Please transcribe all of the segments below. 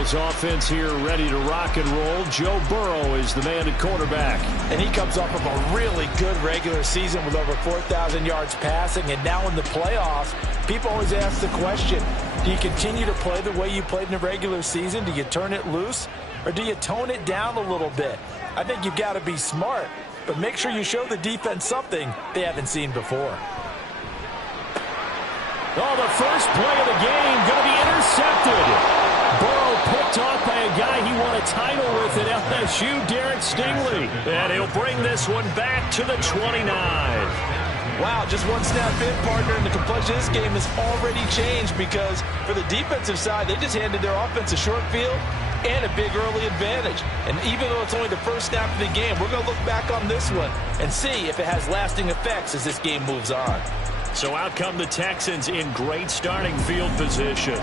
Bengals offense here ready to rock and roll. Joe Burrow is the man at quarterback. And he comes off of a really good regular season with over 4,000 yards passing. And now in the playoffs, people always ask the question, do you continue to play the way you played in the regular season? Do you turn it loose? Or do you tone it down a little bit? I think you've got to be smart, but make sure you show the defense something they haven't seen before. Oh, the first play of the game going to be intercepted. Burrow picked off by a guy he won a title with at LSU, Derek Stingley. And he'll bring this one back to the 29. Wow, just one snap in, partner, and the complexion of this game has already changed because for the defensive side, they just handed their offense a short field and a big early advantage. And even though it's only the first snap of the game, we're going to look back on this one and see if it has lasting effects as this game moves on. So out come the Texans in great starting field position.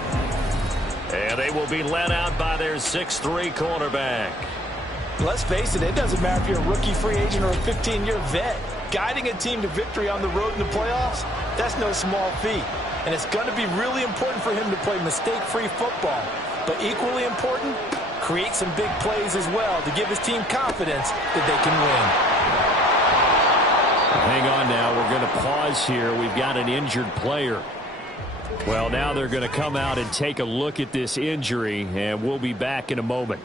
And they will be led out by their 6'3" quarterback. Let's face it, it doesn't matter if you're a rookie free agent or a 15-year vet. Guiding a team to victory on the road in the playoffs, that's no small feat. And it's going to be really important for him to play mistake-free football. But equally important, create some big plays as well to give his team confidence that they can win. Hang on now. We're going to pause here. We've got an injured player. Well, now they're going to come out and take a look at this injury, and we'll be back in a moment.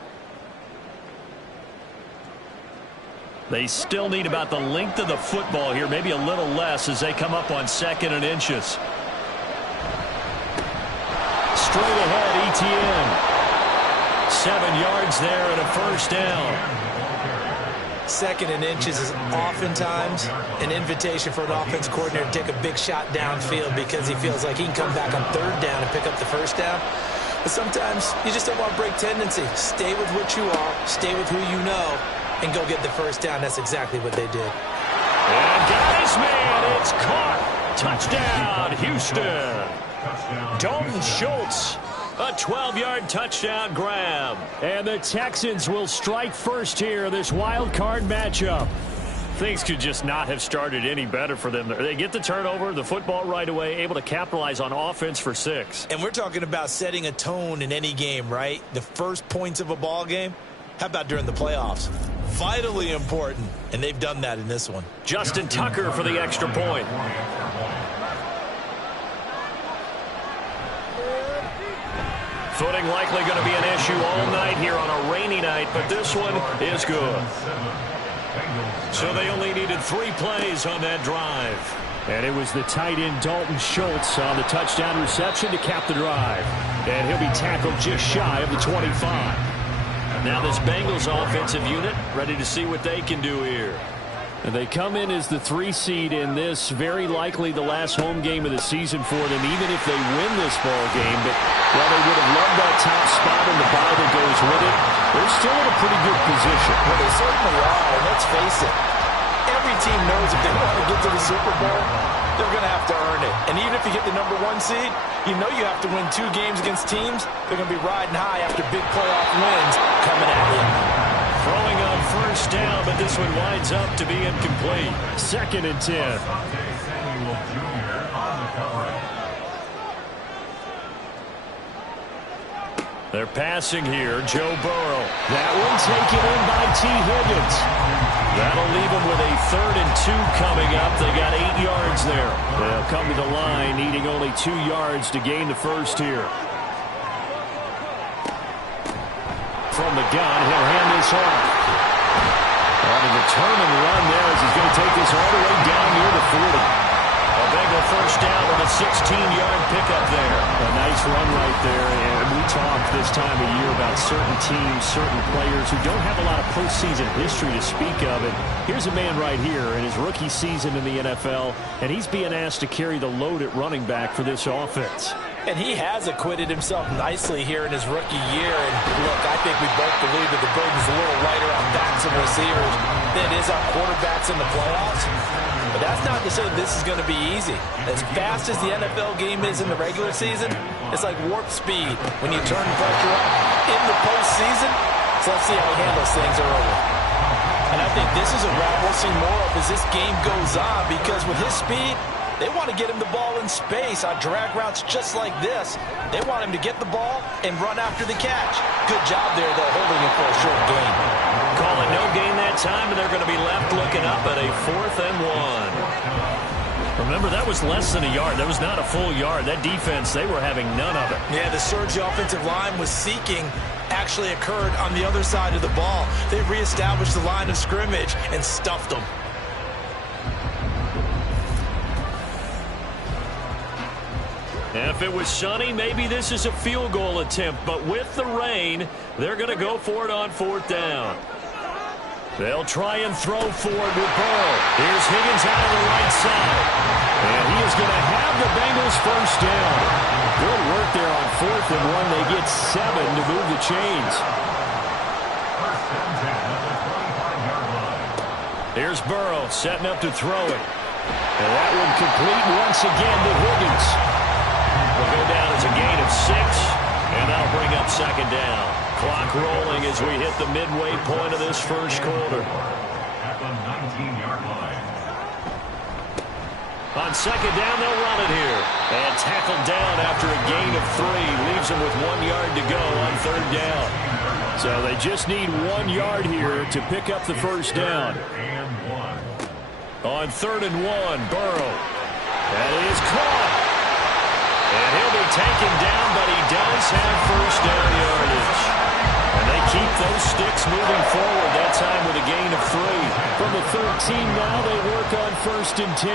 They still need about the length of the football here, maybe a little less as they come up on 2nd and inches. Straight ahead, ETN. 7 yards there and a first down. 2nd and inches is oftentimes an invitation for an offense coordinator to take a big shot downfield because he feels like he can come back on 3rd down and pick up the first down. But sometimes you just don't want to break tendency. Stay with what you are, stay with who you know, and go get the first down. That's exactly what they did. And got his man. It's caught. Touchdown, Houston. Dalton Schultz. A 12-yard touchdown grab. And the Texans will strike first here, this wild card matchup. Things could just not have started any better for them. They get the turnover, the football right away, able to capitalize on offense for 6. And we're talking about setting a tone in any game, right? The first points of a ball game. How about during the playoffs? Vitally important, and they've done that in this one. Justin Tucker for the extra point. Footing likely going to be an issue all night here on a rainy night, but this one is good. So they only needed 3 plays on that drive. And it was the tight end Dalton Schultz on the touchdown reception to cap the drive. And he'll be tackled just shy of the 25. Now this Bengals offensive unit ready to see what they can do here. And they come in as the 3 seed in this, very likely the last home game of the season for them, even if they win this ball game. But while they would have loved that top spot in the bye that goes with it, they're still in a pretty good position. Well, they certainly are, and let's face it. Every team knows if they want to get to the Super Bowl, they're going to have to earn it. And even if you get the number 1 seed, you know you have to win 2 games against teams. They're going to be riding high after big playoff wins coming at you. Throwing on first down, but this one winds up to be incomplete. 2nd and 10. They're passing here. Joe Burrow. That one taken in by T. Higgins. That'll leave them with a 3rd and 2 coming up. They got 8 yards there. They'll come to the line, needing only 2 yards to gain the first here. From the gun, he'll hand this off. On a determined run there as he's going to take this all the way down near the 40. A Bengal first down with a 16-yard pickup there. A nice run right there. And we talk this time of year about certain teams, certain players who don't have a lot of postseason history to speak of. And here's a man right here in his rookie season in the NFL, and he's being asked to carry the load at running back for this offense. And he has acquitted himself nicely here in his rookie year. And look, I think we both believe that the burden's a little lighter on backs and receivers than it is on quarterbacks in the playoffs. But that's not to say this is going to be easy. As fast as the NFL game is in the regular season, it's like warp speed when you turn pressure up in the postseason. So let's see how he handles things early. And I think this is a route we'll see more of as this game goes on, because with his speed, They want to get him the ball in space on drag routes just like this. They want him to get the ball and run after the catch. Good job there, though, holding him for a short gain. Calling no gain that time, and they're going to be left looking up at a 4th and 1. Remember, that was less than a yard. That was not a full yard. That defense, they were having none of it. Yeah, the surge the offensive line was seeking actually occurred on the other side of the ball. They reestablished the line of scrimmage and stuffed them. If it was sunny, maybe this is a field goal attempt. But with the rain, they're going to go for it on 4th down. They'll try and throw forward with Burrow. Here's Higgins out on the right side. And he is going to have the Bengals first down. Good work there on 4th and 1. They get 7 to move the chains. Here's Burrow setting up to throw it. And that one complete once again to Higgins. Will go down as a gain of 6, and that'll bring up 2nd down. Clock rolling as we hit the midway point of this first quarter. At the 19-yard line. On 2nd down, they'll run it here. And tackled down after a gain of 3. Leaves them with 1 yard to go on 3rd down. So they just need 1 yard here to pick up the first down. On 3rd and 1, Burrow. That is caught. And he'll be taken down, but he does have first down yardage. And they keep those sticks moving forward, that time with a gain of 3. From the 13 now, they work on 1st and 10.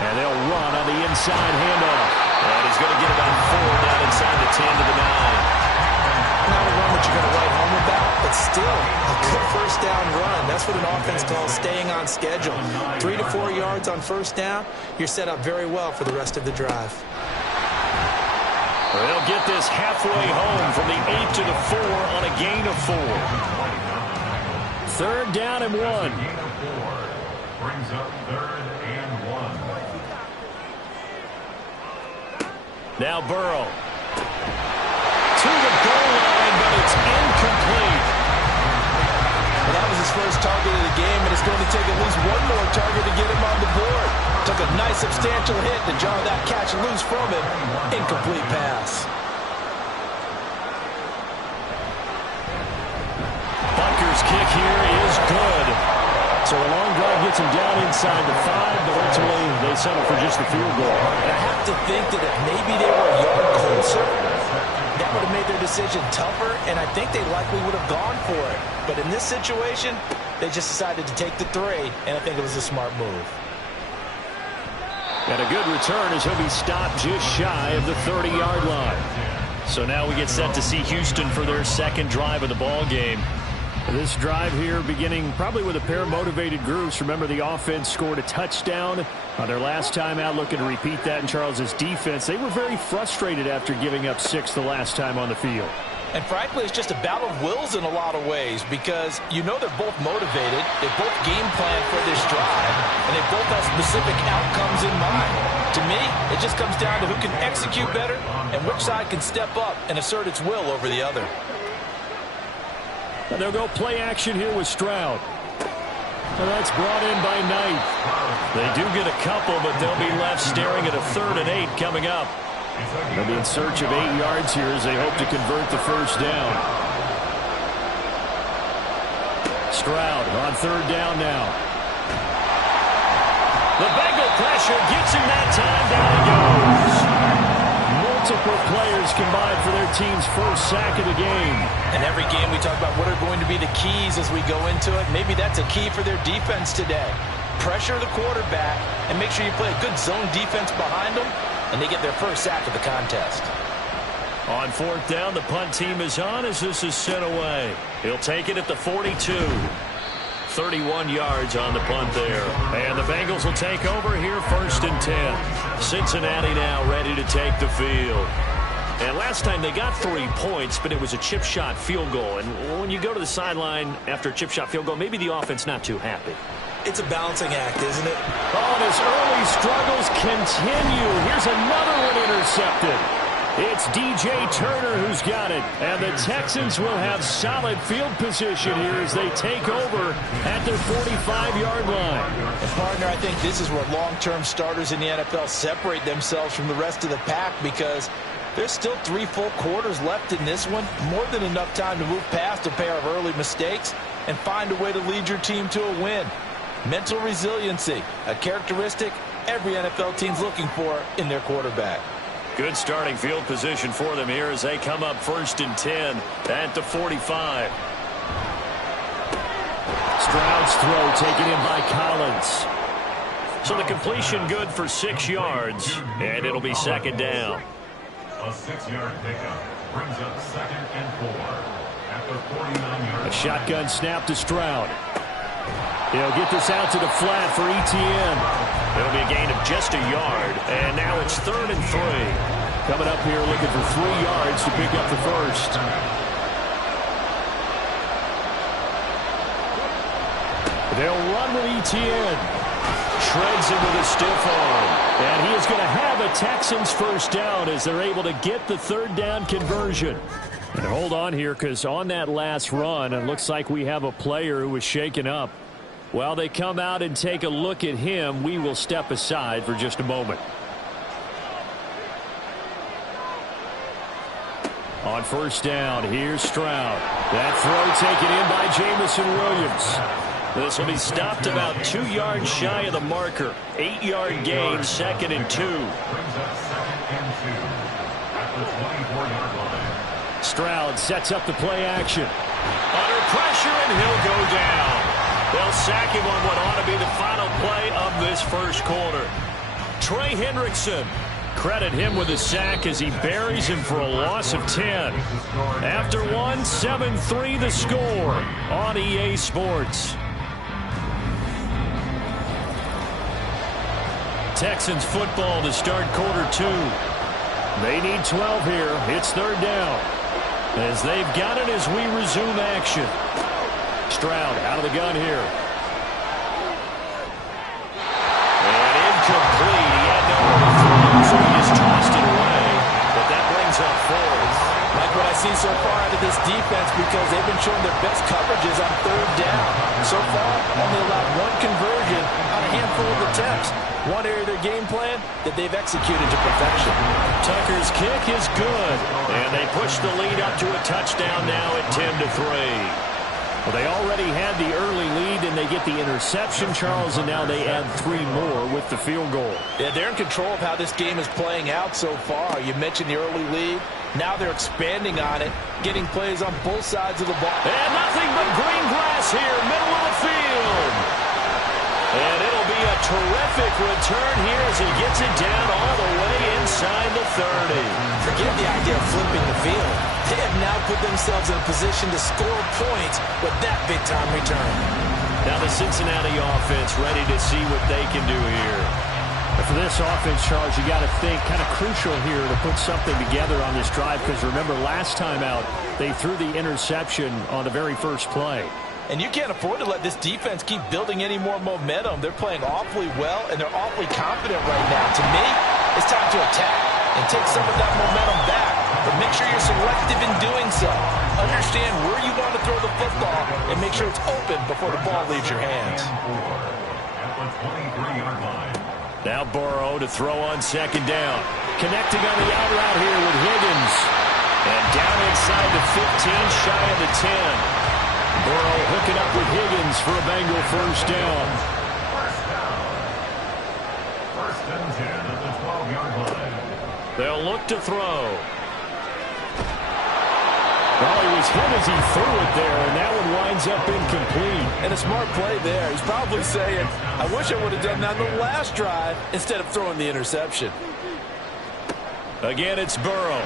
And they'll run on the inside handoff. And he's going to get about 4 down inside the 10 to the 9. Not a run that you're going to write home about, but still a good first down run. That's what an offense calls staying on schedule. 3 to 4 yards on first down, you're set up very well for the rest of the drive. They'll get this halfway home from the 8 to the 4 on a gain of 4. 3rd down and 1. Brings up 3rd and 1. Now Burrow. To the goal line, but it's incomplete. Well, that was his first target of the game, and it's going to take at least 1 more target to get him on the board. Took a nice substantial hit to jar that catch loose from him. Incomplete pass. Butker's kick here is good. So a long drive gets him down inside the 5, but ultimately they settle for just the field goal. I have to think that if maybe they were a yard closer, that would have made their decision tougher, and I think they likely would have gone for it. But in this situation, they just decided to take the 3, and I think it was a smart move. And a good return as he'll be stopped just shy of the 30-yard line. So now we get set to see Houston for their 2nd drive of the ball game. This drive here beginning probably with a pair of motivated groups. Remember, the offense scored a touchdown on their last time out, looking to repeat that in Charles's defense. They were very frustrated after giving up 6 the last time on the field. And frankly, it's just a battle of wills in a lot of ways because you know they're both motivated, they both game plan for this drive, and they both have specific outcomes in mind. To me, it just comes down to who can execute better and which side can step up and assert its will over the other. And they'll go play action here with Stroud. And that's brought in by Knight. They do get a couple, but they'll be left staring at a 3rd and 8 coming up. They'll be in search of 8 yards here as they hope to convert the first down. Stroud on 3rd down now. The Bengal pressure gets him that time. Down he goes. Multiple players combined for their team's first sack of the game. And every game we talk about what are going to be the keys as we go into it. Maybe that's a key for their defense today. Pressure the quarterback and make sure you play a good zone defense behind them, and they get their first sack of the contest. On 4th down, the punt team is on as this is sent away. He'll take it at the 42. 31 yards on the punt there. And the Bengals will take over here 1st and 10. Cincinnati now ready to take the field. And last time they got 3 points, but it was a chip shot field goal. And when you go to the sideline after a chip shot field goal, maybe the offense not too happy. It's a balancing act, isn't it? Oh, and his early struggles continue. Here's another one intercepted. It's DJ Turner who's got it. And the Texans will have solid field position here as they take over at their 45-yard line. And partner, I think this is where long-term starters in the NFL separate themselves from the rest of the pack, because there's still 3 full quarters left in this one. More than enough time to move past a pair of early mistakes and find a way to lead your team to a win. Mental resiliency, a characteristic every NFL team's looking for in their quarterback. Good starting field position for them here as they come up 1st and 10 at the 45. Stroud's throw taken in by Collins. So the completion good for 6 yards, and it'll be 2nd down. A 6-yard pickup brings up 2nd and 4 at the 49-yard line. A shotgun snap to Stroud. He'll get this out to the flat for Etienne. It'll be a gain of just a yard, and now it's 3rd and 3. Coming up here looking for 3 yards to pick up the first. They'll run with Etienne. Shreds him with a stiff arm. And he is going to have a Texans first down as they're able to get the 3rd down conversion. And hold on here, because on that last run, it looks like we have a player who was shaken up. While they come out and take a look at him, we will step aside for just a moment. On 1st down, here's Stroud. That throw taken in by Jamison Williams. This will be stopped about 2 yards shy of the marker. 8-yard gain, 2nd and 2. Brings up 2nd and 2 at the 24-yard line. Stroud sets up the play action. Under pressure, and he'll go down. They'll sack him on what ought to be the final play of this first quarter. Trey Hendrickson. Credit him with a sack as he buries him for a loss of 10. After one, 7-3 the score on EA Sports. Texans football to start quarter 2. They need 12 here. It's 3rd down. As they've got it as we resume action. Stroud out of the gun here. And incomplete. He had nowhere to throw, so he just tossed it away. But that brings up 4th. Like what I see so far out of this defense, because they've been showing their best coverages on 3rd down. So far, only allowed 1 conversion on a handful of attempts. One area of their game plan that they've executed to perfection. Tucker's kick is good. And they push the lead up to a touchdown now at 10-3. Well, they already had the early lead, and they get the interception, Charles, and now they add 3 more with the field goal. Yeah, they're in control of how this game is playing out so far. You mentioned the early lead. Now they're expanding on it, getting plays on both sides of the ball. And nothing but green grass here, middle of the field. And it'll be a terrific return here as he gets it down all the way inside the 30. Forget the idea of flipping the field. They have now put themselves in a position to score points with that big-time return. Now the Cincinnati offense ready to see what they can do here. But for this offense, Charles, you got to think kind of crucial here to put something together on this drive, because remember last time out they threw the interception on the very first play. And you can't afford to let this defense keep building any more momentum. They're playing awfully well, and they're awfully confident right now. To me, it's time to attack and take some of that momentum back. But make sure you're selective in doing so. Understand where you want to throw the football and make sure it's open before the ball leaves your hands. At the 23-yard line. Now Burrow to throw on 2nd down. Connecting on the out route here with Higgins. And down inside the 15, shy of the 10. Burrow hooking up with Higgins for a Bengal first down. First and 10 at the 12-yard line. They'll look to throw. Well, it was him as he threw it there, and that one winds up incomplete. And a smart play there. He's probably saying, I wish I would have done that on the last drive instead of throwing the interception. Again, it's Burrow.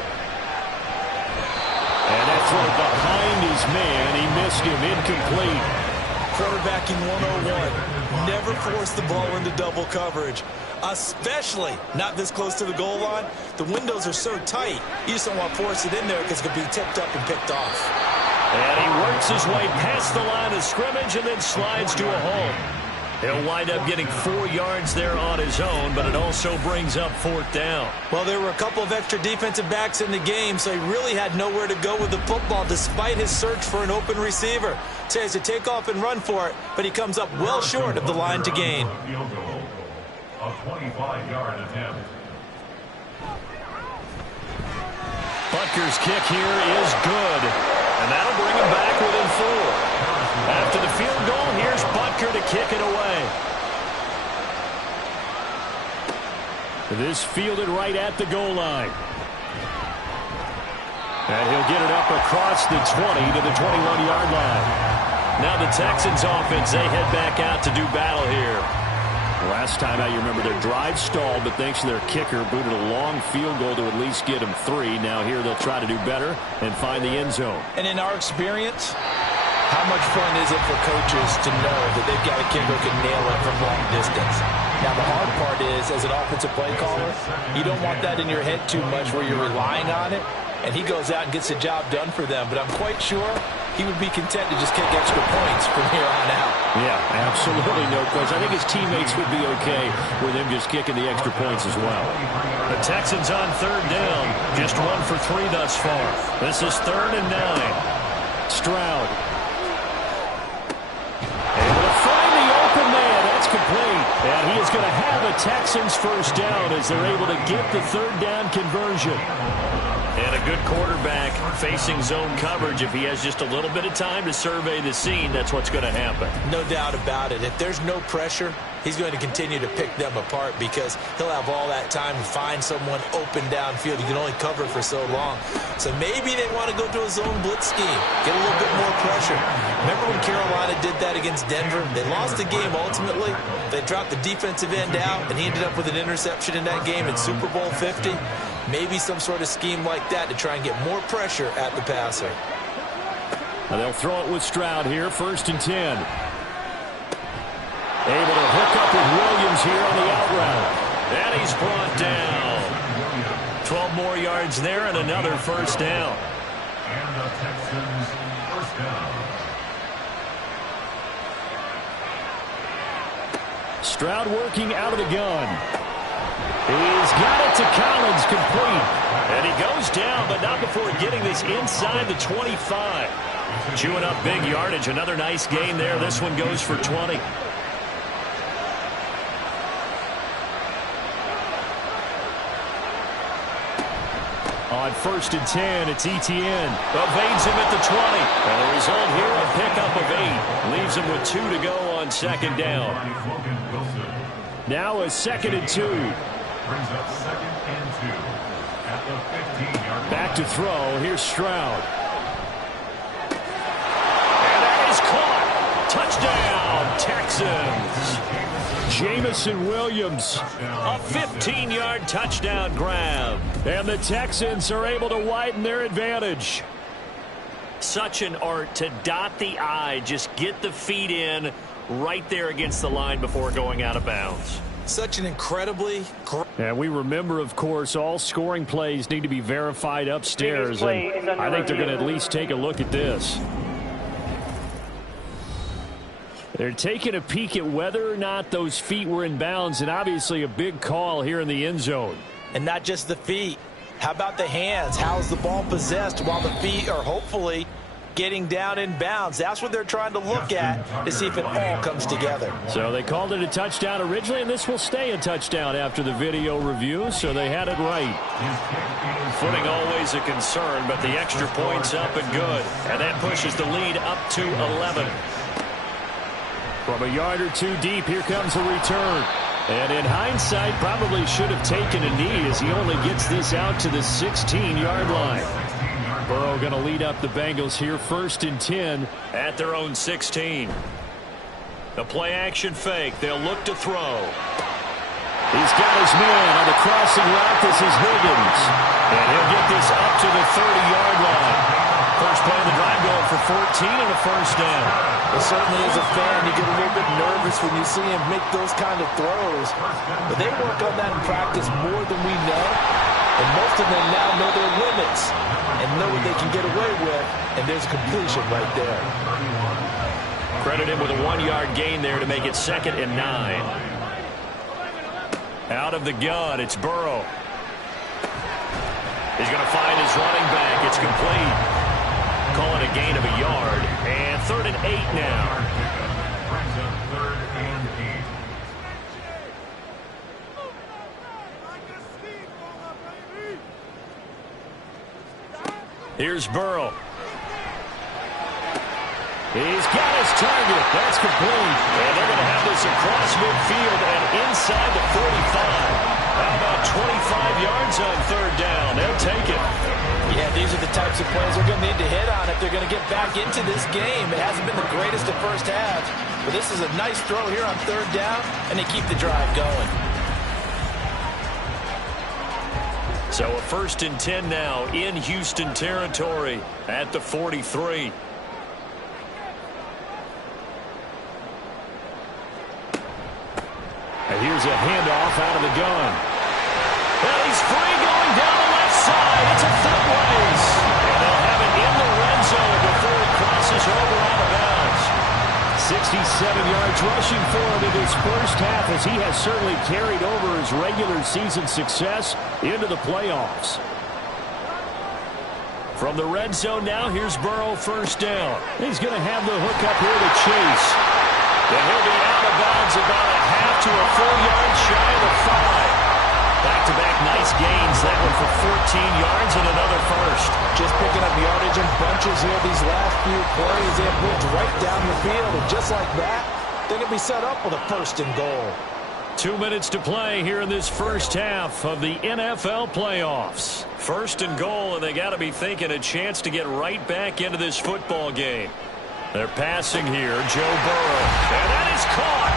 And that throw behind his man, he missed him, incomplete. Quarterbacking 101. Never force the ball into double coverage, especially not this close to the goal line. The windows are so tight, you just don't want to force it in there because it could be tipped up and picked off. And he works his way past the line of scrimmage and then slides to a home. He'll wind up getting 4 yards there on his own, but it also brings up 4th down. Well, there were a couple of extra defensive backs in the game, so he really had nowhere to go with the football despite his search for an open receiver. So he has to take off and run for it, but he comes up well short of the line to gain. A 25-yard attempt. Butker's kick here is good, and that'll bring him back within 4. After the field goal, here's Butker to kick it away. This fielded right at the goal line. And he'll get it up across the 20 to the 21-yard line. Now the Texans offense, they head back out to do battle here. Last time out, you remember their drive stalled, but thanks to their kicker, booted a long field goal to at least get them 3. Now here they'll try to do better and find the end zone. And in our experience, how much fun is it for coaches to know that they've got a kicker who can nail it from long distance? Now, the hard part is, as an offensive play caller, you don't want that in your head too much where you're relying on it, and he goes out and gets the job done for them. But I'm quite sure he would be content to just kick extra points from here on out. Yeah, absolutely no question. I think his teammates would be okay with him just kicking the extra points as well. The Texans on 3rd down, just 1 for 3 thus far. This is 3rd and 9. Stroud. Able to find the open man. That's complete. And he is going to have a Texans first down as they're able to get the 3rd down conversion. And a good quarterback facing zone coverage. If he has just a little bit of time to survey the scene, that's what's going to happen. No doubt about it. If there's no pressure, he's going to continue to pick them apart because he'll have all that time to find someone open downfield. You can only cover for so long. So maybe they want to go to a zone blitz scheme, get a little bit more pressure. Remember when Carolina did that against Denver? They lost the game ultimately. They dropped the defensive end out, and he ended up with an interception in that game in Super Bowl 50. Maybe some sort of scheme like that to try and get more pressure at the passer. Now they'll throw it with Stroud here, 1st and 10. Able to hook up with Williams here on the out route. And he's brought down. 12 more yards there and another 1st down. And the Texans first down. Stroud working out of the gun. He's got it to Collins, complete. And he goes down, but not before getting this inside the 25. Chewing up big yardage. Another nice gain there. This one goes for 20. On 1st and 10, it's Etienne. Evades him at the 20. And the result here, a pickup of 8. Leaves him with 2 to go on 2nd down. Now a 2nd and 2. Brings up 2nd and 2 at the 15-yard line. Back to throw. Here's Stroud. And that is caught. Touchdown, Texans. Jamison Williams, a 15-yard touchdown grab. And the Texans are able to widen their advantage. Such an art to dot the I, just get the feet in right there against the line before going out of bounds. Such an incredibly... And we remember, of course, all scoring plays need to be verified upstairs. And I think they're going to at least take a look at this. They're taking a peek at whether or not those feet were in bounds, and obviously a big call here in the end zone. And not just the feet. How about the hands? How's the ball possessed while the feet are hopefully getting down in bounds? That's what they're trying to look at to see if it all comes together. So they called it a touchdown originally, and this will stay a touchdown after the video review, so they had it right. Footing always a concern, but the extra point's up and good. And that pushes the lead up to 11. From a yard or 2 deep, here comes a return. And in hindsight, probably should have taken a knee as he only gets this out to the 16-yard line. Burrow going to lead up the Bengals here, 1st and 10 at their own 16. The play-action fake. They'll look to throw. He's got his man on the crossing route. This is Higgins. And he'll get this up to the 30-yard line. First play of the drive going for 14 and a 1st down. Well, certainly as a fan, you get a little bit nervous when you see him make those kind of throws. But they work on that in practice more than we know. And most of them now know their limits and know what they can get away with. And there's a completion right there. Credit him with a 1-yard gain there to make it 2nd and 9. Out of the gun, it's Burrow. He's going to find his running back. It's complete. Call it a gain of a yard. And 3rd and 8 now. Brings up 3rd and 8. Here's Burrow. He's got his target. That's complete. And they're going to have this across midfield and inside the 45. How about 25 yards on 3rd down? They'll take it. Yeah, these are the types of plays they're going to need to hit on if they're going to get back into this game. It hasn't been the greatest of first halves, but this is a nice throw here on 3rd down, and they keep the drive going. So a 1st and 10 now in Houston territory at the 43. And here's a handoff out of the gun. And he's free going down the left side. It's a foot race. And they'll have it in the red zone before he crosses over out of bounds. 67 yards rushing for him in his first half, as he has certainly carried over his regular season success into the playoffs. From the red zone now, here's Burrow, 1st down. He's going to have the hook up here to Chase. And he'll be out of bounds about a half to a full yard shy of the 5. Back-to-back nice gains. That one for 14 yards and another 1st. Just picking up yardage in bunches here these last few plays. They have moved right down the field, and just like that, they're going to be set up with a 1st and goal. 2 minutes to play here in this first half of the NFL playoffs. 1st and goal, and they got to be thinking a chance to get right back into this football game. They're passing here, Joe Burrow. And that is caught.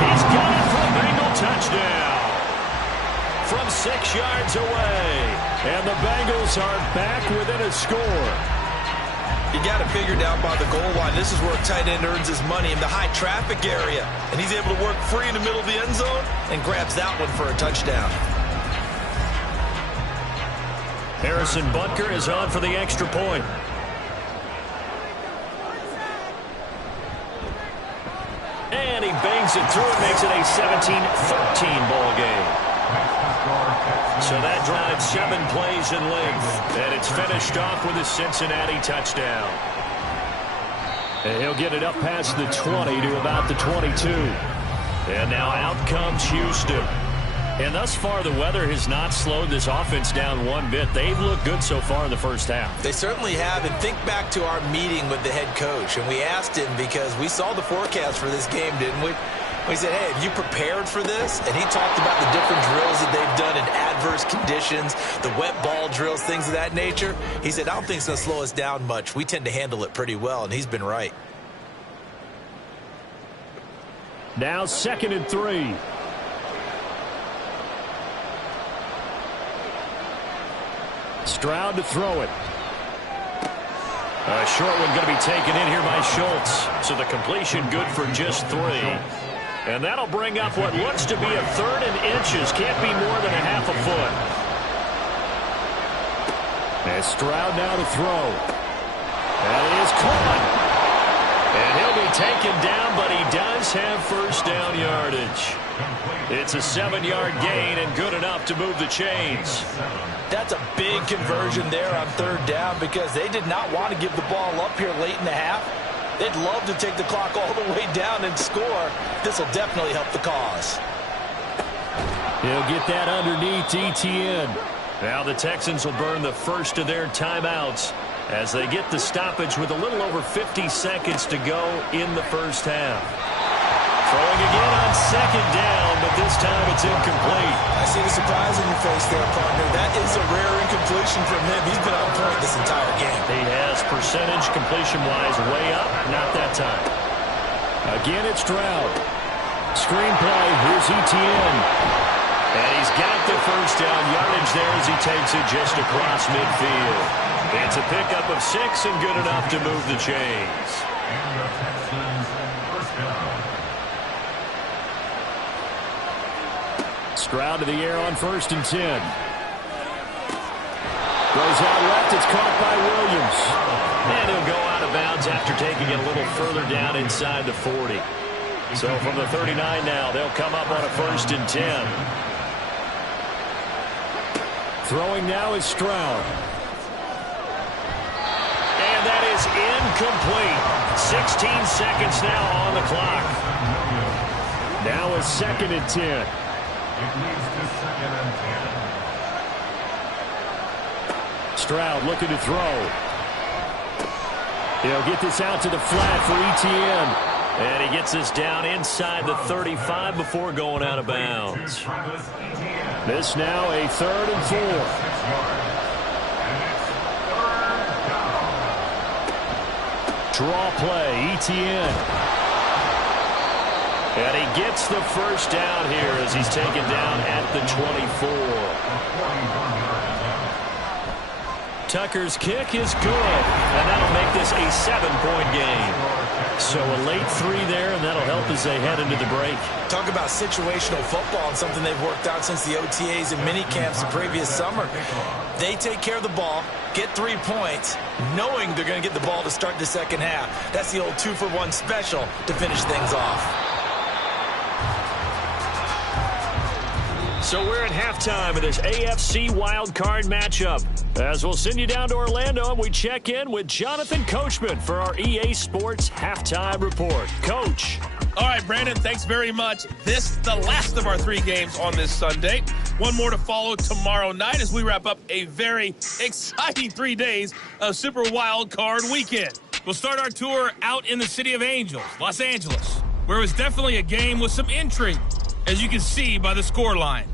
He's got it for a Bengal touchdown. From 6 yards away. And the Bengals are back within a score. You got it figured out by the goal line. This is where a tight end earns his money, in the high traffic area. And he's able to work free in the middle of the end zone and grabs that one for a touchdown. Harrison Butker is on for the extra point. And he bangs it through and makes it a 17-13 ball game. So that drives 7 plays in length. And it's finished off with a Cincinnati touchdown. And he'll get it up past the 20 to about the 22. And now out comes Houston. And thus far, the weather has not slowed this offense down one bit. They've looked good so far in the first half. They certainly have. And think back to our meeting with the head coach. And we asked him, because we saw the forecast for this game, didn't we? We said, hey, have you prepared for this? And he talked about the different drills that they've done in adverse conditions, the wet ball drills, things of that nature. He said, I don't think it's going to slow us down much. We tend to handle it pretty well, and he's been right. Now 2nd and 3. Stroud to throw it. A short one going to be taken in here by Schultz. So the completion good for just 3. And that'll bring up what looks to be a 3rd and inches. Can't be more than a half a foot. And Stroud now to throw. That is caught. And he'll be taken down, but he does have 1st down yardage. It's a 7-yard gain and good enough to move the chains. That's a big conversion there on 3rd down, because they did not want to give the ball up here late in the half. They'd love to take the clock all the way down and score. This will definitely help the cause. He'll get that underneath ETN. Now the Texans will burn the first of their timeouts as they get the stoppage with a little over 50 seconds to go in the first half. Throwing again on 2nd down, but this time it's incomplete. I see the surprise in your face there, partner. That is a rare incompletion from him. He's been on point this entire game. He has percentage completion-wise way up, not that time. Again, it's Stroud. Screenplay, here's ETN. And he's got the 1st down yardage there as he takes it just across midfield. It's a pickup of 6 and good enough to move the chains. And the Texans, 1st down. Stroud to the air on 1st and 10. Goes out left. It's caught by Williams. And he'll go out of bounds after taking it a little further down inside the 40. So from the 39 now, they'll come up on a 1st and 10. Throwing now is Stroud. And that is incomplete. 16 seconds now on the clock. Now a 2nd and 10. It leads to 2nd and 10. Stroud looking to throw. He'll get this out to the flat for Etienne. And he gets this down inside the 35 before going out of bounds. This now a 3rd and 4. Draw play, Etienne. And he gets the first down here as he's taken down at the 24. Tucker's kick is good, and that'll make this a 7-point game. So a late 3 there, and that'll help as they head into the break. Talk about situational football and something they've worked out since the OTAs and mini camps the previous summer. They take care of the ball, get 3 points, knowing they're going to get the ball to start the second half. That's the old 2-for-1 special to finish things off. So we're at halftime of this AFC wildcard matchup. As we'll send you down to Orlando, and we check in with Jonathan Coachman for our EA Sports Halftime Report. Coach. All right, Brandon, thanks very much. This is the last of our 3 games on this Sunday. One more to follow tomorrow night as we wrap up a very exciting 3 days of Super Wild Card Weekend. We'll start our tour out in the City of Angels, Los Angeles, where it was definitely a game with some intrigue, as you can see by the scoreline.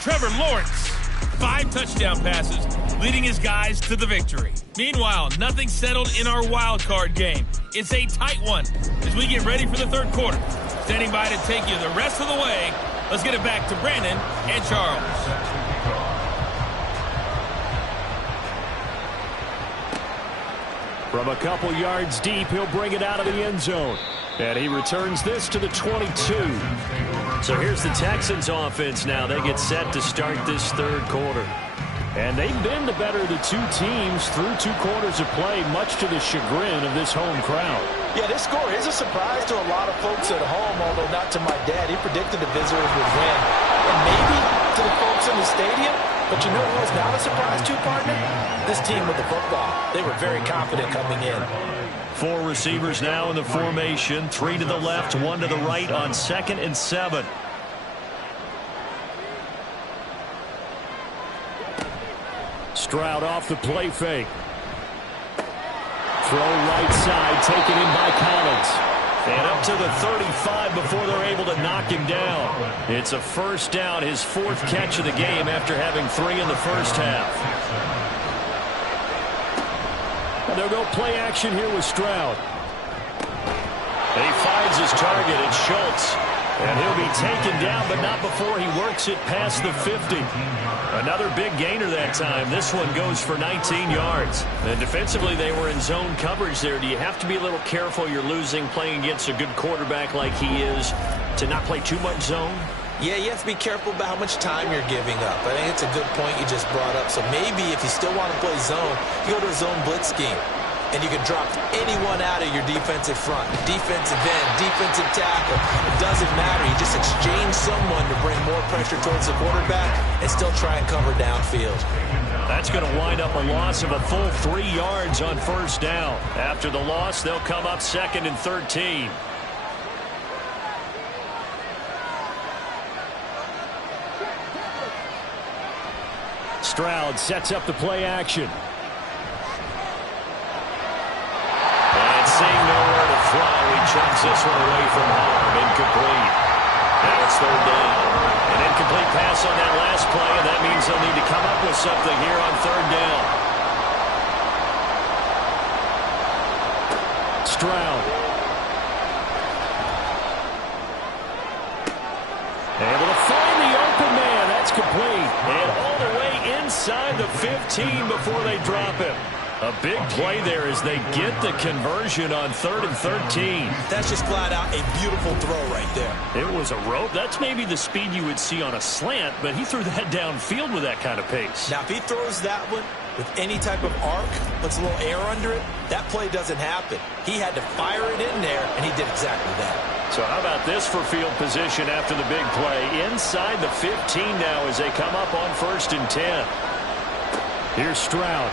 Trevor Lawrence, 5 touchdown passes, leading his guys to the victory. Meanwhile, nothing settled in our wild card game. It's a tight one as we get ready for the 3rd quarter. Standing by to take you the rest of the way, let's get it back to Brandon and Charles. From a couple yards deep, he'll bring it out of the end zone. And he returns this to the 22. So here's the Texans offense now. They get set to start this 3rd quarter. And they've been the better of the 2 teams through 2 quarters of play, much to the chagrin of this home crowd. Yeah, this score is a surprise to a lot of folks at home, although not to my dad. He predicted the visitors would win. And maybe to the folks in the stadium. But you know who was not a surprise to, partner? This team with the football. They were very confident coming in. 4 receivers now in the formation. 3 to the left, 1 to the right on 2nd and 7. Stroud off the play fake. Throw right side, taken in by Collins. And up to the 35 before they're able to knock him down. It's a 1st down, his 4th catch of the game after having 3 in the first half. And they'll go play action here with Stroud. And he finds his target, it's Schultz. And he'll be taken down, but not before he works it past the 50. Another big gainer that time. This one goes for 19 yards. And defensively, they were in zone coverage there. Do you have to be a little careful? You're losing, playing against a good quarterback like he is, to not play too much zone? Yeah, you have to be careful about how much time you're giving up. I think it's a good point you just brought up. So maybe if you still want to play zone, you go to a zone blitz scheme. And you can drop anyone out of your defensive front. Defensive end, defensive tackle. It doesn't matter. You just exchange someone to bring more pressure towards the quarterback and still try and cover downfield. That's going to wind up a loss of a full 3 yards on 1st down. After the loss, they'll come up 2nd and 13. Stroud sets up the play action. And seeing nowhere to throw, he chucks this one away from harm. Incomplete. Now it's 3rd down. An incomplete pass on that last play, and that means they'll need to come up with something here on 3rd down. Stroud. Able to find the open man. That's complete. And all the way inside the 15 before they drop him. A big play there as they get the conversion on 3rd and 13. That's just flat out a beautiful throw right there. It was a rope. That's maybe the speed you would see on a slant, but he threw that downfield with that kind of pace. Now, if he throws that one with any type of arc, puts a little air under it, that play doesn't happen. He had to fire it in there, and he did exactly that. So how about this for field position after the big play? Inside the 15 now as they come up on 1st and 10. Here's Stroud.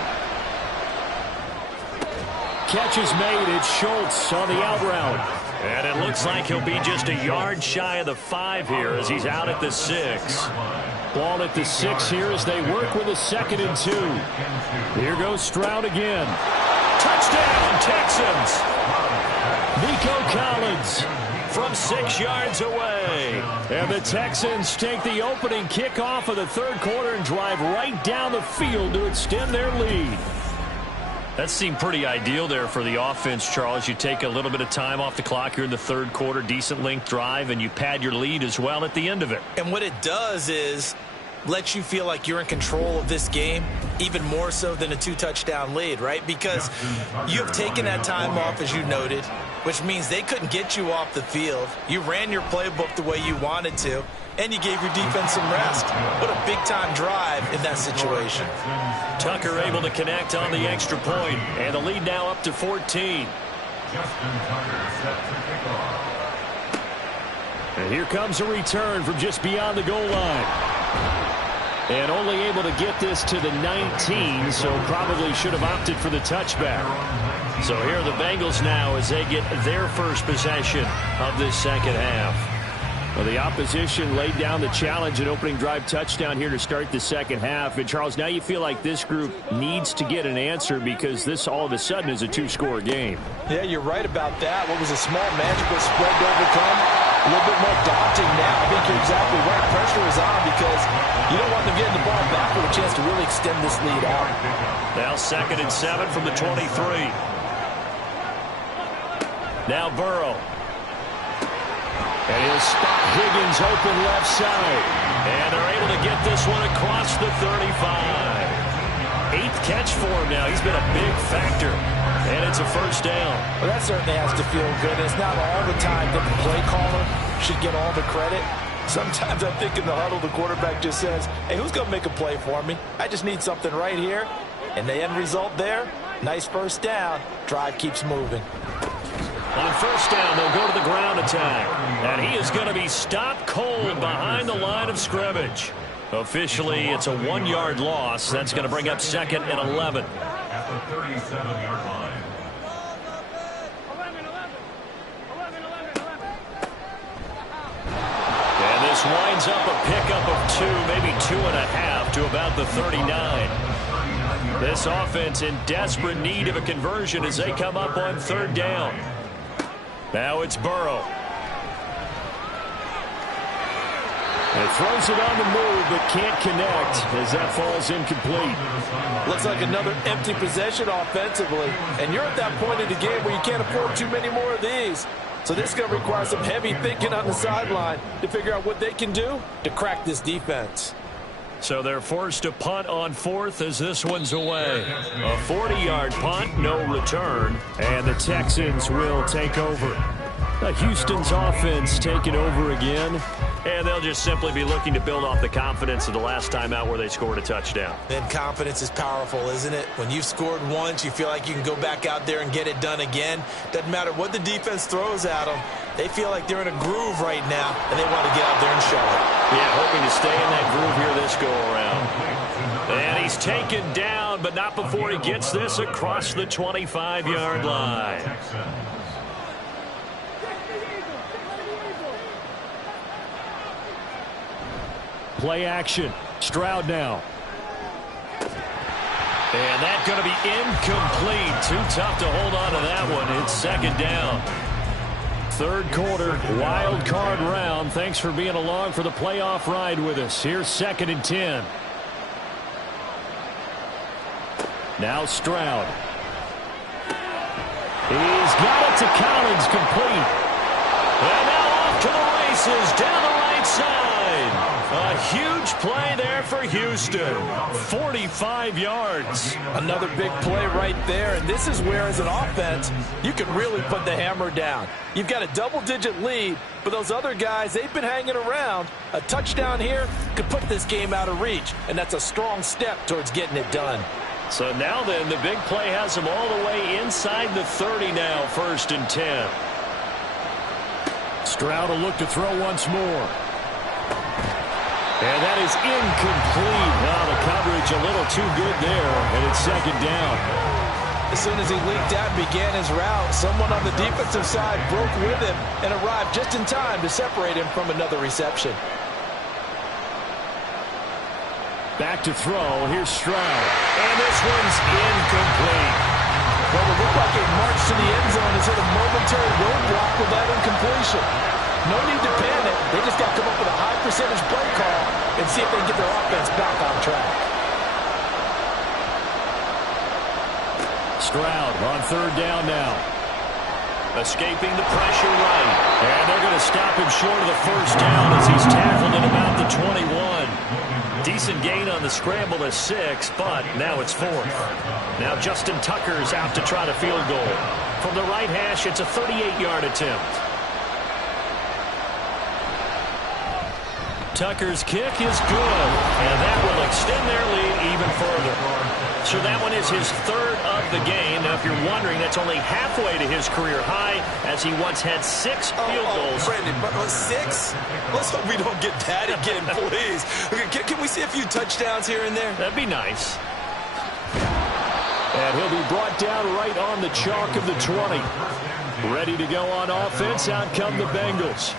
Catch is made. It's Schultz on the out route. And it looks like he'll be just a yard shy of the 5 here as he's out at the 6. Ball at the 6 here as they work with a 2nd and 2. Here goes Stroud again. Touchdown, Texans! Nico Collins from 6 yards away. And the Texans take the opening kickoff of the 3rd quarter and drive right down the field to extend their lead. That seemed pretty ideal there for the offense, Charles. You take a little bit of time off the clock here in the 3rd quarter, decent length drive, and you pad your lead as well at the end of it. And what it does is lets you feel like you're in control of this game, even more so than a 2-touchdown lead, right? Because you've taken that time off, as you noted, which means they couldn't get you off the field. You ran your playbook the way you wanted to, and you gave your defense some rest. What a big-time drive in that situation. Tucker able to connect on the extra point, and the lead now up to 14. And here comes a return from just beyond the goal line. And only able to get this to the 19, so probably should have opted for the touchback. So here are the Bengals now as they get their first possession of this 2nd half. Well, the opposition laid down the challenge, an opening drive touchdown here to start the 2nd half. And, Charles, now you feel like this group needs to get an answer because this all of a sudden is a 2-score game. Yeah, you're right about that. What was a small magical spread to overcome, a little bit more daunting now. I think you're exactly right. Pressure is on because you don't want them getting the ball back with a chance to really extend this lead out. Now 2nd and 7 from the 23. Now Burrow. And he'll spot Higgins open left side. And they're able to get this one across the 35. 8th catch for him now. He's been a big factor. And it's a 1st down. Well, that certainly has to feel good. It's not all the time that the play caller should get all the credit. Sometimes I think in the huddle, the quarterback just says, hey, who's going to make a play for me? I just need something right here. And the end result there, nice 1st down. Drive keeps moving. On 1st down, they'll go to the ground attack. And he is going to be stopped cold behind the line of scrimmage. Officially, it's a 1-yard loss. That's going to bring up 2nd and 11. At the 37-yard line. And this winds up a pickup of 2, maybe 2.5 to about the 39. This offense in desperate need of a conversion as they come up on 3rd down. Now it's Burrow. And throws it on the move, but can't connect as that falls incomplete. Looks like another empty possession offensively. And you're at that point in the game where you can't afford too many more of these. So this is going to require some heavy thinking on the sideline to figure out what they can do to crack this defense. So they're forced to punt on 4th as this one's away. A 40-yard punt, no return, and the Texans will take over. Houston's offense taking over again, and they'll just simply be looking to build off the confidence of the last time out where they scored a touchdown. And confidence is powerful, isn't it? When you've scored once, you feel like you can go back out there and get it done again. Doesn't matter what the defense throws at them. They feel like they're in a groove right now, and they want to get out there and show it. Yeah, hoping to stay in that groove here this go-around. And he's taken down, but not before he gets this across the 25-yard line. Play action. Stroud now. And that's going to be incomplete. Too tough to hold on to that one. It's 2nd down. 3rd quarter, wild card round. Thanks for being along for the playoff ride with us. Here's 2nd and 10. Now Stroud. He's got it to Collins, complete. And now off to the races down the right side. A huge play there for Houston. 45 yards. Another big play right there, and this is where, as an offense, you can really put the hammer down. You've got a double-digit lead, but those other guys, they've been hanging around. A touchdown here could put this game out of reach, and that's a strong step towards getting it done. So now then, the big play has them all the way inside the 30 now, 1st and 10. Stroud will look to throw once more. And that is incomplete. Now the coverage a little too good there, and it's 2nd down. As soon as he leaked out and began his route, someone on the defensive side broke with him and arrived just in time to separate him from another reception. Back to throw. Here's Stroud. And this one's incomplete. Well, it looked like a march to the end zone has hit a momentary roadblock with that incompletion. No need to panic. They just got to come up with a high percentage play call and see if they can get their offense back on track. Stroud on 3rd down now. Escaping the pressure right. And they're going to stop him short of the 1st down as he's tackled at about the 21. Decent gain on the scramble to 6, but now it's 4th. Now Justin Tucker's out to try the field goal. From the right hash, it's a 38-yard attempt. Tucker's kick is good, and that will extend their lead even further. So that one is his 3rd of the game. Now, if you're wondering, that's only halfway to his career high, as he once had 6 field goals. Brandon, 6? Let's hope we don't get that again, please. Okay, can we see a few touchdowns here and there? That'd be nice. And he'll be brought down right on the chalk of the 20. Ready to go on offense. Out come the Bengals.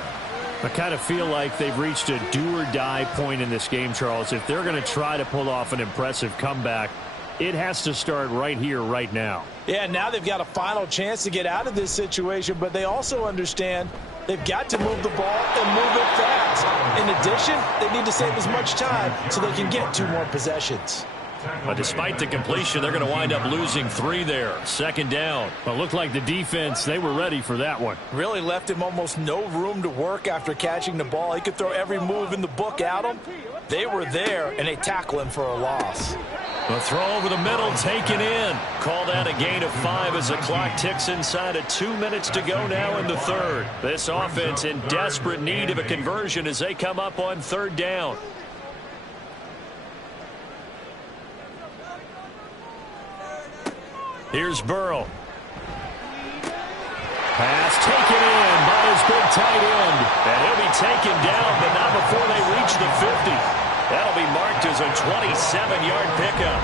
I kind of feel like they've reached a do-or-die point in this game, Charles. If they're going to try to pull off an impressive comeback, it has to start right here, right now. Yeah, now they've got a final chance to get out of this situation, but they also understand they've got to move the ball and move it fast. In addition, they need to save as much time so they can get 2 more possessions. But despite the completion, they're going to wind up losing 3 there. 2nd down. Well, it looked like the defense, they were ready for that one. Really left him almost no room to work after catching the ball. He could throw every move in the book at him. They were there, and they tackle him for a loss. The throw over the middle taken in. Called out a gain of 5 as the clock ticks inside of 2 minutes to go now in the 3rd. This offense in desperate need of a conversion as they come up on 3rd down. Here's Burrow. Pass taken in by his big tight end. And he'll be taken down, but not before they reach the 50. That'll be marked as a 27-yard pickup.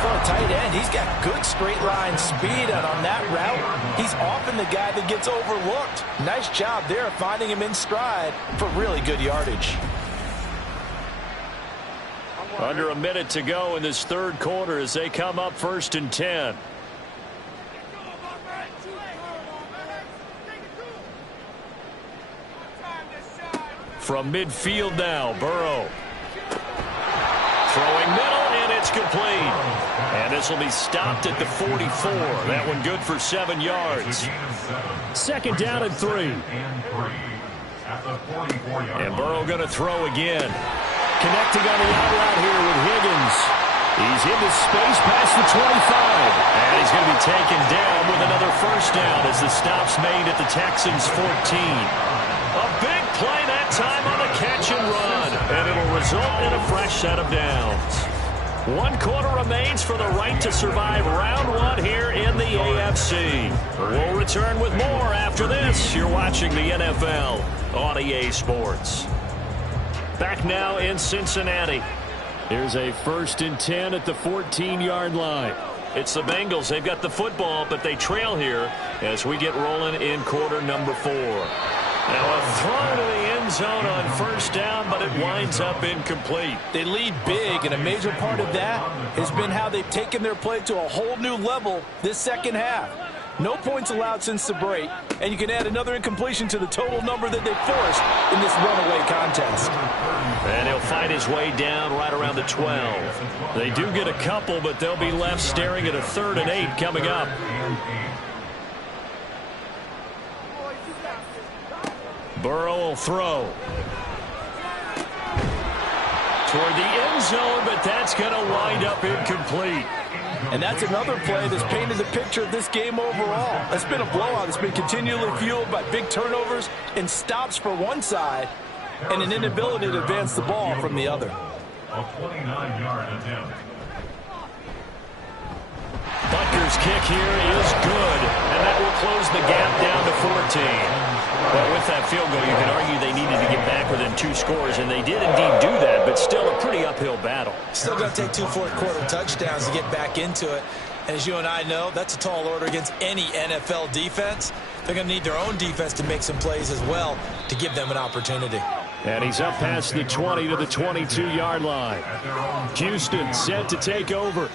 For a tight end, he's got good straight line speed, and on that route, he's often the guy that gets overlooked. Nice job there finding him in stride for really good yardage. Under a minute to go in this 3rd quarter as they come up 1st and 10. From midfield now, Burrow. Throwing middle, and it's complete. And this will be stopped at the 44. That one good for 7 yards. 2nd down and 3. And Burrow going to throw again. Connecting on the out route here with Higgins. He's into space past the 25. And he's going to be taken down with another 1st down as the stop's made at the Texans' 14. A big play that time on the catch and run. And it'll result in a fresh set of downs. 1 quarter remains for the right to survive round 1 here in the AFC. We'll return with more after this. You're watching the NFL on EA Sports. Back now in Cincinnati. Here's a 1st and 10 at the 14-yard line. It's the Bengals. They've got the football, but they trail here as we get rolling in quarter number 4. Now a throw to the end zone on 1st down, but it winds up incomplete. They lead big, and a major part of that has been how they've taken their play to a whole new level this 2nd half. No points allowed since the break, and you can add another incompletion to the total number that they forced in this runaway contest. And he'll fight his way down right around the 12. They do get a couple, but they'll be left staring at a 3rd and 8 coming up. Burrow will throw. toward the end zone, but that's going to wind up incomplete. And that's another play that's painted the picture of this game overall. It's been a blowout. It's been continually fueled by big turnovers and stops for one side and an inability to advance the ball from the other. A 29-yard attempt. Butker's kick here is good, and that will close the gap down to 14. Well, with that field goal, you can argue they needed to get back within 2 scores, and they did indeed do that, but still a pretty uphill battle. Still going to take 2 fourth-quarter touchdowns to get back into it. And as you and I know, that's a tall order against any NFL defense. They're going to need their own defense to make some plays as well to give them an opportunity. And he's up past the 20 to the 22-yard line. Houston set to take over.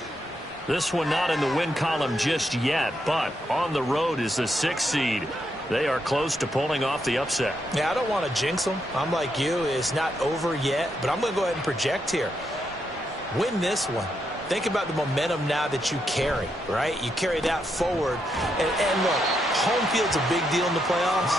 This one not in the win column just yet, but on the road is the 6th seed. They are close to pulling off the upset. Yeah, I don't want to jinx them. I'm like you. It's not over yet, but I'm going to go ahead and project here. Win this one. Think about the momentum now that you carry, right? You carry that forward. And look, home field's a big deal in the playoffs,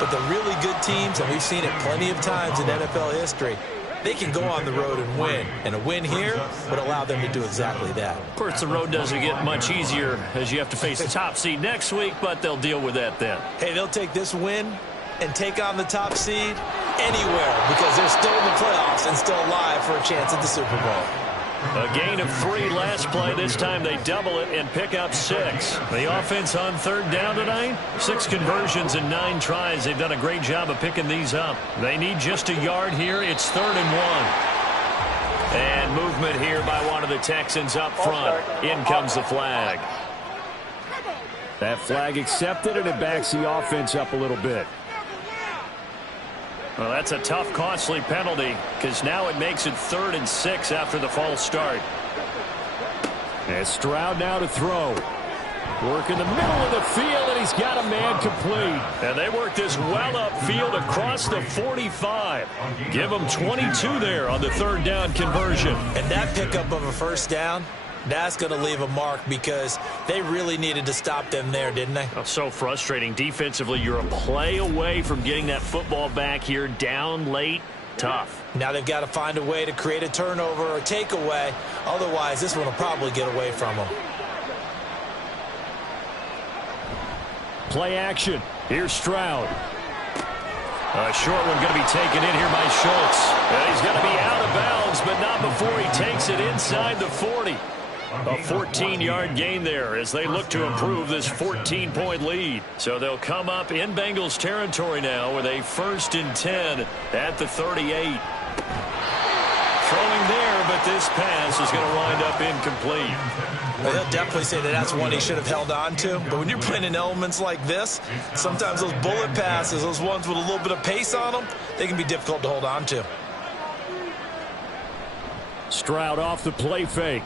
but the really good teams, and we've seen it plenty of times in NFL history, they can go on the road and win. And a win here would allow them to do exactly that. Of course, the road doesn't get much easier as you have to face the top seed next week, but they'll deal with that then. Hey, they'll take this win and take on the top seed anywhere because they're still in the playoffs and still alive for a chance at the Super Bowl. A gain of 3 last play. This time they double it and pick up 6. The offense on 3rd down tonight, 6 conversions and 9 tries. They've done a great job of picking these up. They need just a yard here. It's 3rd and 1. And movement here by one of the Texans up front. In comes the flag. That flag accepted, and it backs the offense up a little bit. Well, that's a tough, costly penalty because now it makes it 3rd and 6 after the false start. And Stroud now to throw. Work in the middle of the field, and he's got a man complete. And they work this well upfield across the 45. Give them 22 there on the 3rd down conversion. And that pickup of a 1st down, that's going to leave a mark because they really needed to stop them there, didn't they? Oh, so frustrating. Defensively, you're a play away from getting that football back here down late. Tough. Now they've got to find a way to create a turnover or takeaway. Otherwise, this one will probably get away from them. Play action. Here's Stroud. A short one going to be taken in here by Schultz. And he's going to be out of bounds, but not before he takes it inside the 40. A 14-yard gain there as they look to improve this 14-point lead. So they'll come up in Bengals territory now with a 1st and 10 at the 38. Throwing there, but this pass is going to wind up incomplete. Well, he'll definitely say that that's one he should have held on to. But when you're playing in elements like this, sometimes those bullet passes, those ones with a little bit of pace on them, they can be difficult to hold on to. Stroud off the play fake.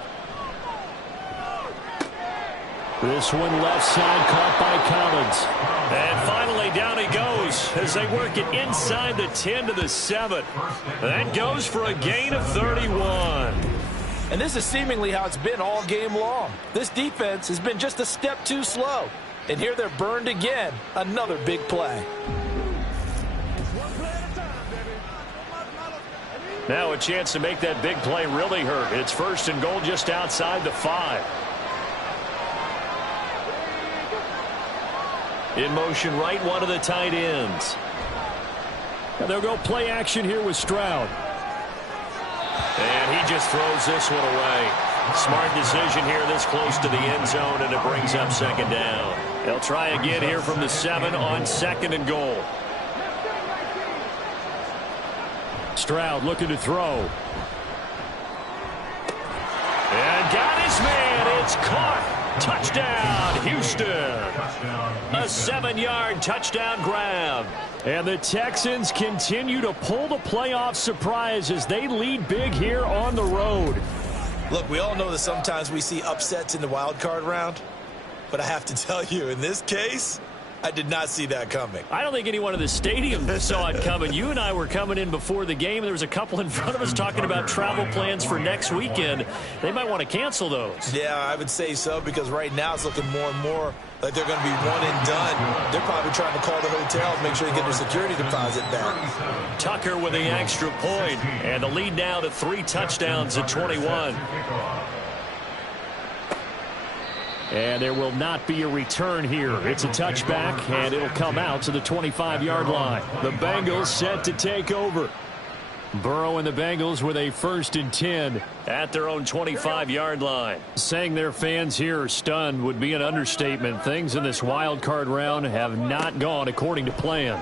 This one left side caught by Collins. And finally down he goes as they work it inside the 10 to the 7. That goes for a gain of 31. And this is seemingly how it's been all game long. This defense has been just a step too slow. And here they're burned again. Another big play. Now a chance to make that big play really hurt. It's 1st and goal just outside the 5. In motion right, one of the tight ends. And they'll go play action here with Stroud. And he just throws this one away. Smart decision here this close to the end zone, and it brings up 2nd down. They'll try again here from the 7 on 2nd and goal. Stroud looking to throw. And got his man. It's caught. Touchdown, Houston. A 7-yard touchdown grab. And the Texans continue to pull the playoff surprise as they lead big here on the road. Look, we all know that sometimes we see upsets in the wild card round. But I have to tell you, in this case, I did not see that coming. I don't think anyone in the stadium saw it coming. You and I were coming in before the game, and there was a couple in front of us talking about travel plans for next weekend. They might want to cancel those. Yeah, I would say so, because right now it's looking more and more like they're going to be one and done. They're probably trying to call the hotel and make sure they get their security deposit back. Tucker with the extra point, and the lead now to 3 touchdowns at 21. And there will not be a return here. It's a touchback, and it'll come out to the 25-yard line. The Bengals set to take over. Burrow and the Bengals with a 1st and 10 at their own 25-yard line. Saying their fans here are stunned would be an understatement. Things in this wild card round have not gone according to plan.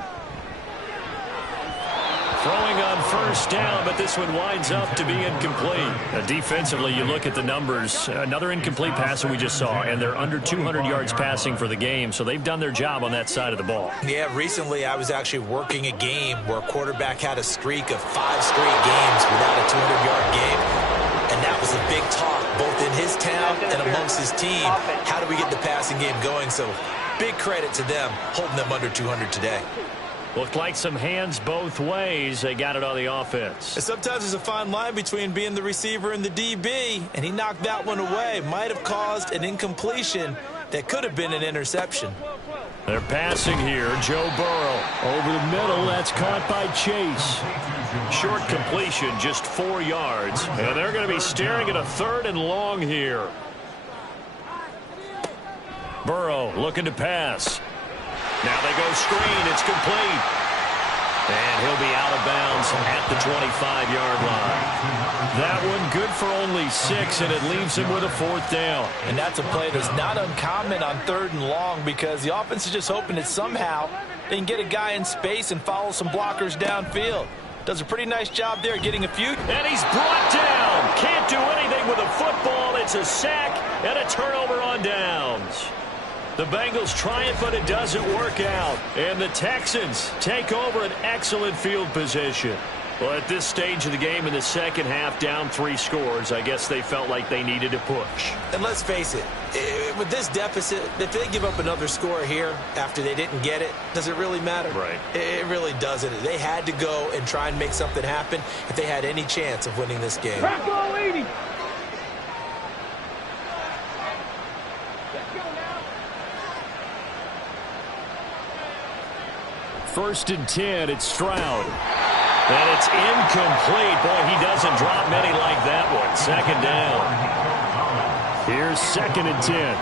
Throwing on 1st down, but this one winds up to be incomplete. Defensively, you look at the numbers. Another incomplete pass that we just saw, and they're under 200 yards passing for the game, so they've done their job on that side of the ball. Yeah, recently I was actually working a game where a quarterback had a streak of 5 straight games without a 200-yard game, and that was a big talk, both in his town and amongst his team. How do we get the passing game going? So big credit to them, holding them under 200 today. Looked like some hands both ways. They got it on the offense. And sometimes there's a fine line between being the receiver and the DB, and he knocked that one away. Might have caused an incompletion that could have been an interception. They're passing here. Joe Burrow over the middle. That's caught by Chase. Short completion, just 4 yards. And they're going to be staring at a 3rd and long here. Burrow looking to pass. Now they go screen. It's complete. And he'll be out of bounds at the 25-yard line. That one good for only 6, and it leaves him with a 4th down. And that's a play that's not uncommon on 3rd and long, because the offense is just hoping that somehow they can get a guy in space and follow some blockers downfield. Does a pretty nice job there getting a few. And he's brought down. Can't do anything with a football. It's a sack and a turnover on downs. The Bengals try it, but it doesn't work out. And the Texans take over an excellent field position. Well, at this stage of the game in the second half, down 3 scores, I guess they felt like they needed to push. And let's face it, with this deficit, if they give up another score here after they didn't get it, does it really matter? Right. It really doesn't. They had to go and try and make something happen if they had any chance of winning this game. First and 10, it's Stroud. And it's incomplete. Boy, he doesn't drop many like that one. 2nd down. Here's 2nd and 10.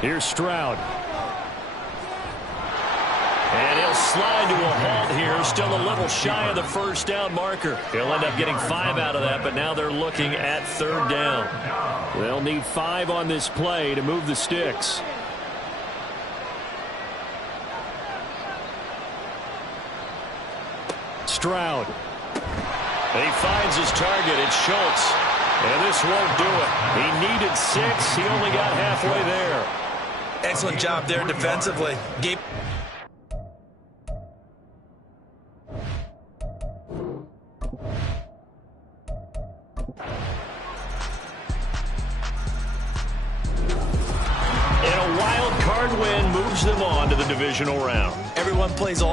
Here's Stroud. And he'll slide to a halt here. Still a little shy of the 1st down marker. He'll end up getting 5 out of that, but now they're looking at 3rd down. They'll need 5 on this play to move the sticks. Stroud. He finds his target. It's Schultz. And this won't do it. He needed 6. He only got halfway there. Excellent job there defensively. And a wild card win moves them on to the divisional round. Everyone plays all